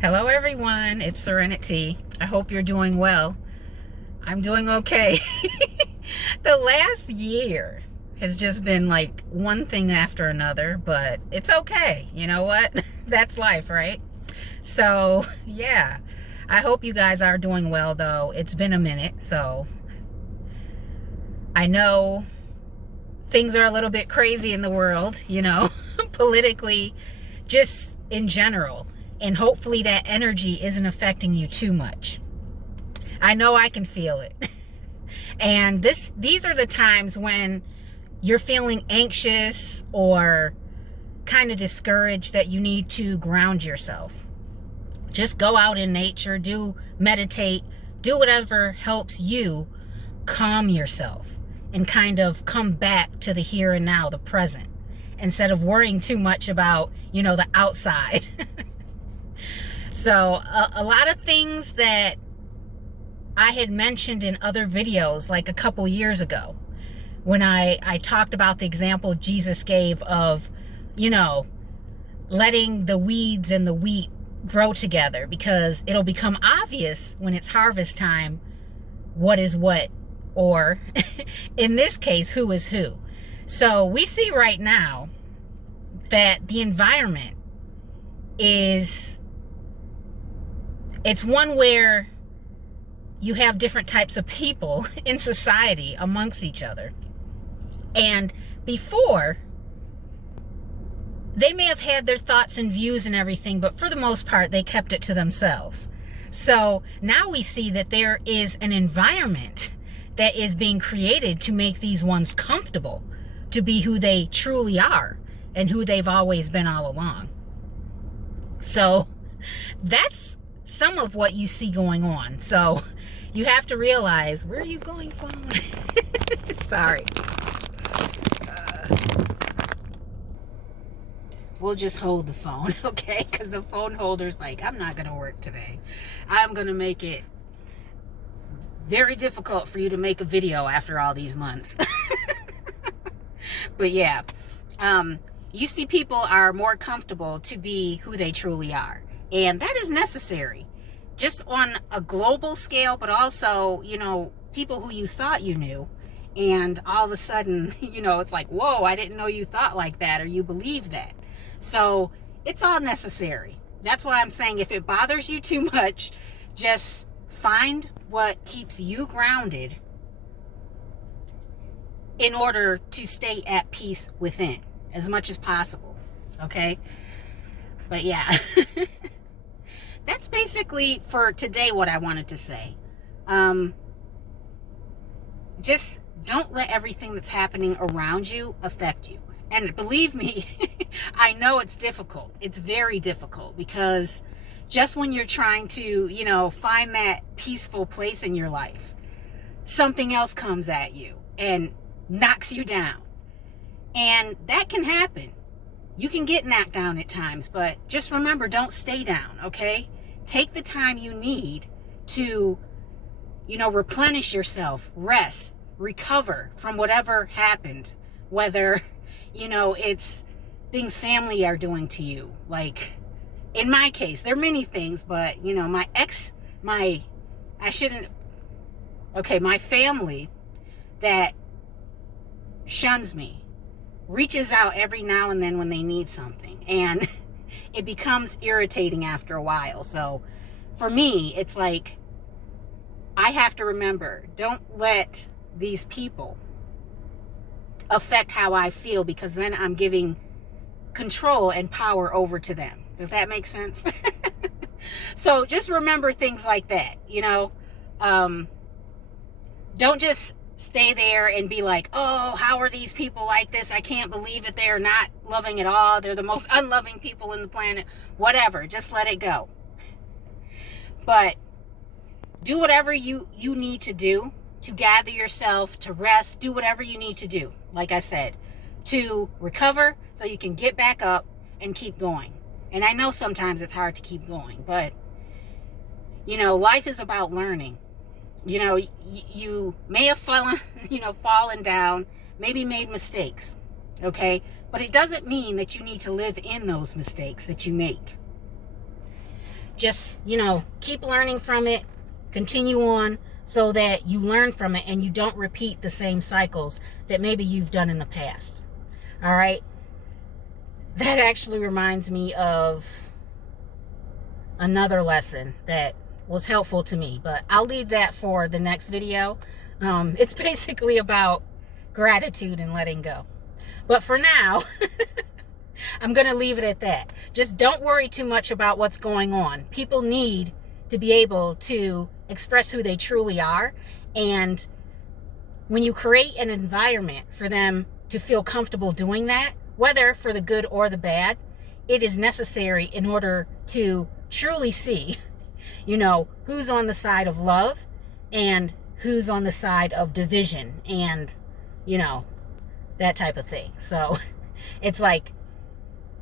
Hello everyone, it's Serenity. I hope you're doing well. I'm doing okay. The last year has just been like one thing after another, but it's okay. You know what? That's life, right? So, yeah. I hope you guys are doing well though. It's been a minute, so I know things are a little bit crazy in the world, politically, just in general. And hopefully that energy isn't affecting you too much. I know I can feel it. And these are the times when you're feeling anxious or kind of discouraged that you need to ground yourself. Just go out in nature, meditate, do whatever helps you calm yourself and kind of come back to the here and now, the present, instead of worrying too much about, the outside. So a lot of things that I had mentioned in other videos like a couple years ago when I talked about the example Jesus gave of, letting the weeds and the wheat grow together, because it'll become obvious when it's harvest time what is what, or in this case, who is who. So we see right now that the environment it's one where you have different types of people in society amongst each other. And before, they may have had their thoughts and views and everything, but for the most part, they kept it to themselves. So now we see that there is an environment that is being created to make these ones comfortable to be who they truly are and who they've always been all along. So that's some of what you see going on. So you have to realize, where are you going, phone? Sorry. We'll just hold the phone, okay? Because the phone holder's like, I'm not going to work today. I'm going to make it very difficult for you to make a video after all these months. But yeah, you see people are more comfortable to be who they truly are. And that is necessary, just on a global scale, but also, people who you thought you knew. And all of a sudden, it's like, whoa, I didn't know you thought like that or you believe that. So it's all necessary. That's why I'm saying, if it bothers you too much, just find what keeps you grounded in order to stay at peace within as much as possible. Okay? But yeah. That's basically for today what I wanted to say. Just don't let everything that's happening around you affect you. And believe me, I know it's difficult. It's very difficult, because just when you're trying to, find that peaceful place in your life, something else comes at you and knocks you down. And that can happen. You can get knocked down at times, but just remember, don't stay down, okay? Take the time you need to, replenish yourself, rest, recover from whatever happened, whether, it's things family are doing to you. Like, in my case, there are many things, but, my family that shuns me reaches out every now and then when they need something. And it becomes irritating after a while. So for me, it's like, I have to remember, don't let these people affect how I feel, because then I'm giving control and power over to them. Does that make sense? So just remember things like that, don't just stay there and be like, oh, how are these people like this? I can't believe it. They're not loving at all. They're the most unloving people in the planet. Whatever. Just let it go. But do whatever you need to do to gather yourself, to rest. Do whatever you need to do, like I said, to recover so you can get back up and keep going. And I know sometimes it's hard to keep going, but, life is about learning. You may have fallen down, maybe made mistakes, okay? But it doesn't mean that you need to live in those mistakes that you make. just, keep learning from it, continue on, so that you learn from it and you don't repeat the same cycles that maybe you've done in the past. All right. That actually reminds me of another lesson that was helpful to me, but I'll leave that for the next video. It's basically about gratitude and letting go. But for now, I'm going to leave it at that. Just don't worry too much about what's going on. People need to be able to express who they truly are. And when you create an environment for them to feel comfortable doing that, whether for the good or the bad, it is necessary in order to truly see, who's on the side of love and who's on the side of division and, that type of thing. So it's like,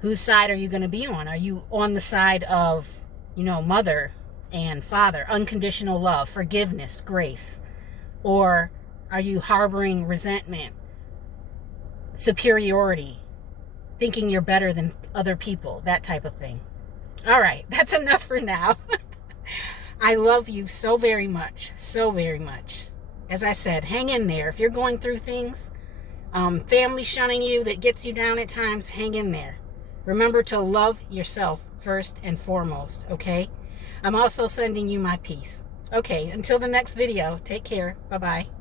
whose side are you going to be on? Are you on the side of, mother and father, unconditional love, forgiveness, grace? Or are you harboring resentment, superiority, thinking you're better than other people, that type of thing? All right, that's enough for now. I love you so very much, so very much. As I said, hang in there. If you're going through things, family shunning you that gets you down at times, hang in there. Remember to love yourself first and foremost, okay? I'm also sending you my peace. Okay, until the next video, take care. Bye-bye.